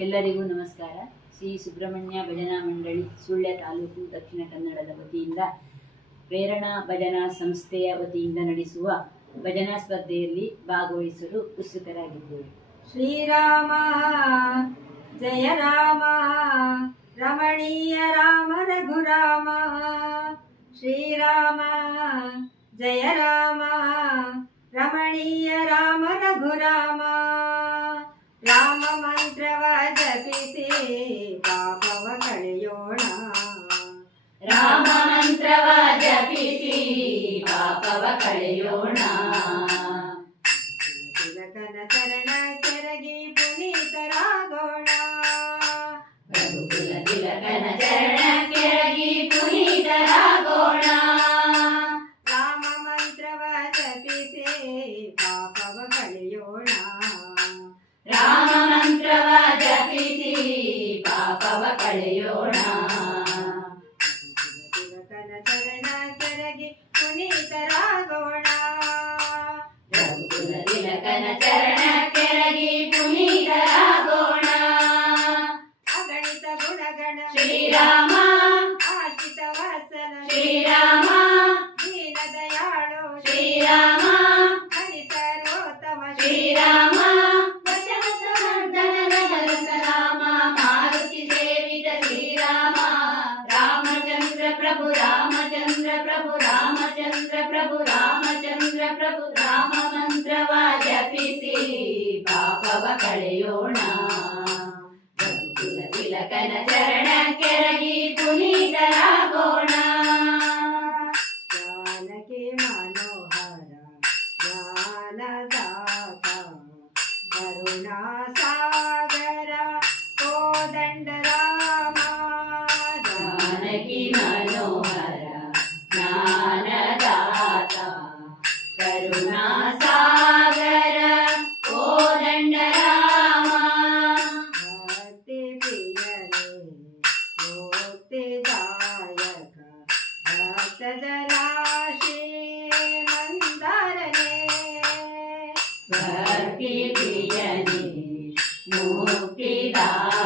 ಎಲ್ಲರಿಗೂ ನಮಸ್ಕಾರ. ಶ್ರೀ ಸುಬ್ರಹ್ಮಣ್ಯ ಭಜನಾ ಮಂಡಳಿ ಸುಳ್ಯ ತಾಲೂಕು ದಕ್ಷಿಣ ಕನ್ನಡದ ವತಿಯಿಂದ ಪ್ರೇರಣಾ ಭಜನಾ ಸಂಸ್ಥೆಯ ವತಿಯಿಂದ ನಡೆಸುವ ಭಜನಾ ಸ್ಪರ್ಧೆಯಲ್ಲಿ ಭಾಗವಹಿಸಲು ಉತ್ಸುಕರಾಗಿದ್ದೇವೆ. ಶ್ರೀರಾಮ, ಜಯ ರಾಮ, ರಮಣೀಯ ರಾಮ ರಘುರಾಮ. ಶ್ರೀರಾಮ, ಜಯ ರಾಮ, ರಮಣೀಯ ರಾಮ ರಘುರಾಮ. ಪಾಪವ ಕಳೆಯೋಣ ರಾಮ ಮಂತ್ರವ ಜಪಿಸಿ ಪಾಪವ ಕಳೆಯೋಣ esperar. ಶರಣ ಕೆರಗಿ ಪುನೀತರಾಗೋಣ ಬಾಲಕೆ ಮನೋಹರ ಬಾಲದಾತ ಕರುಣಾ ಸಾಗರ ಕೋದಂಡ ರಾಮ ಜಾನಕಿ ಮನ Hallelujah.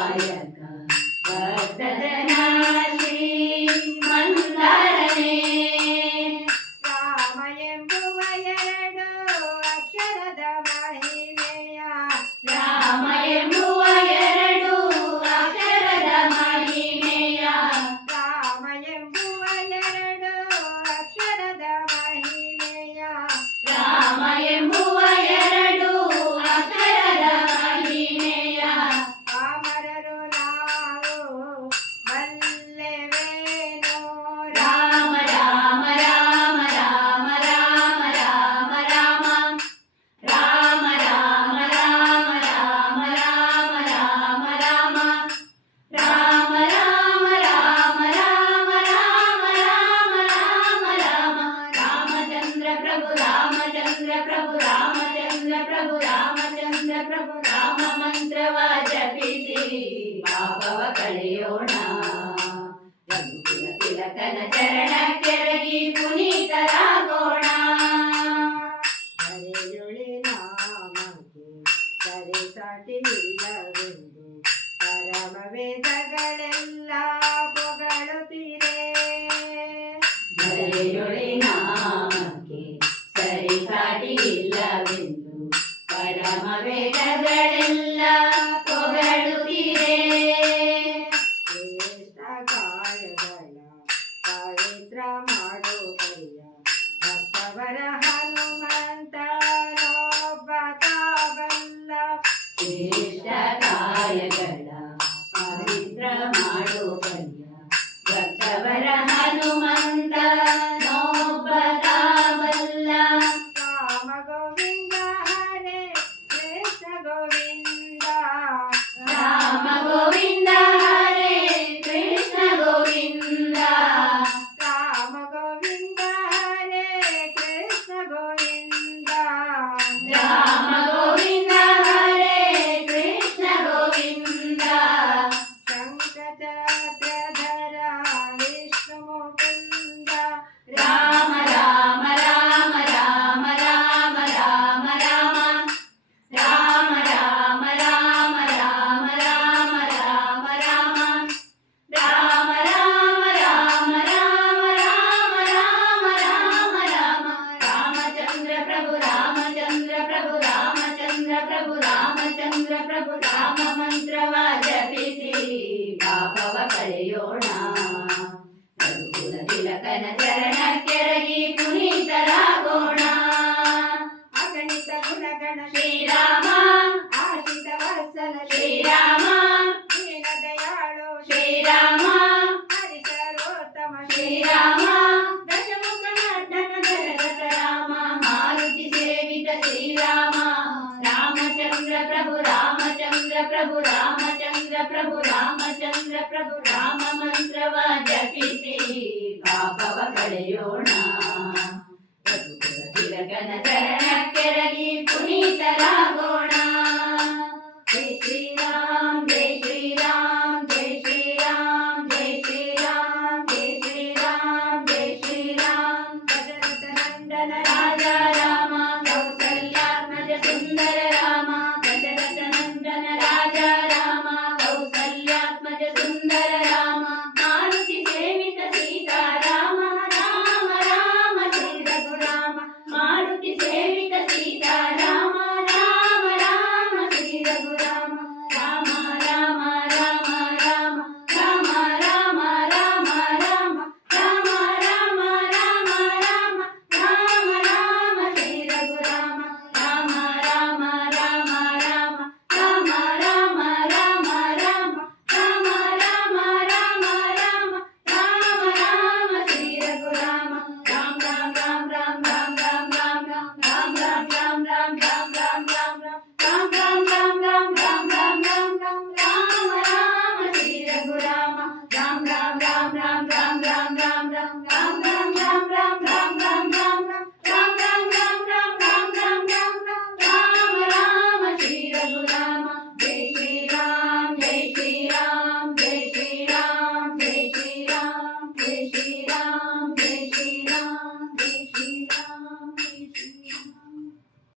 ಪ್ರಭು ರಾಮಚಂದ್ರ ಪ್ರಭು ರಾಮ ಮಂತ್ರವ ಜಪಿಸಿ ಪಾಪವ ಕಳೆಯೋಣ ರಘುಕುಲ ತಿಲಕನ ಚರಣ ಕೆರಗಿ ಪುನೀತರಾಗೋಣ ಕರೆಯೊಳಿ ನಾಮಕ್ಕೆ ಕರೆ ಸಾಟಿಲ್ಲವೆಂದು ಪರಮ ವೇದಗಳೆಲ್ಲ ಪೊಗಳುತ್ತಿರೆ ಕರೆಯೊಳಿ ನಾಮಕ್ಕೆ ಸರಿ ಸಾಟಿಲ್ಲವೆ ಸಮವೇಗಗಳೆಲ್ಲ ಪೊಗಳುತ್ತಿವೆ ಶ್ರೇಷ್ಠ ಕಾಯಗಳ ಪವಿತ್ರ ಮಾಡೋ ಕೈಯ ಭಕ್ತವರ Yeah. ರಘುಕುಲ ತಿಲಕನ ಚರಣಕ್ಕೆರಗಿ ಪುನೀತರಾಗೋಣ ಅಗಣಿತ ಗುಣಗಣ ಶ್ರೀರಾಮ ಆಶಿತ ವತ್ಸಲ ಶ್ರೀರಾಮ ದೀನ ದಯಾಳು ಶ್ರೀರಾಮ ಹರಿಸರೋತ್ತಮ ಶ್ರೀರಾಮ ದಶಮುಖ ನರ್ತನ ಜಗತ ರಾಮ ಮಾರುತಿ ಸೇವಿತ ಶ್ರೀರಾಮ ರಾಮಚಂದ್ರ ಪ್ರಭು ರಾಮಚಂದ್ರ ಪ್ರಭು ರಾಮಚಂದ್ರ ಪ್ರಭು ರಾಮಚಂದ್ರ ಪ್ರಭು interior